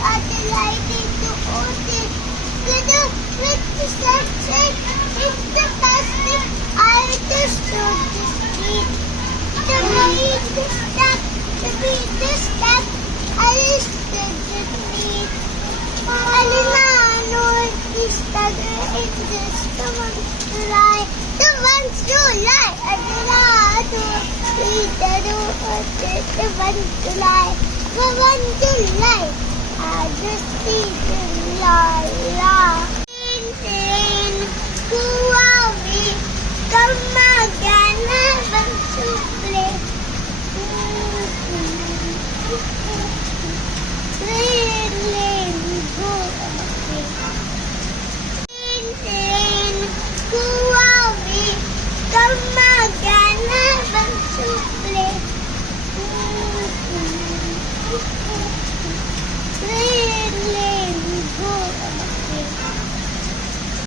are delighted to own it. Together with the sunset, it's the plastic I understood the street. The way the stack, the beat the stack, I listed the meat. Alinano is the greatest, the one to lie, the one to lie. Alinano is the one to lie, the one to lie. I just need to lie, lie. Rain, rain,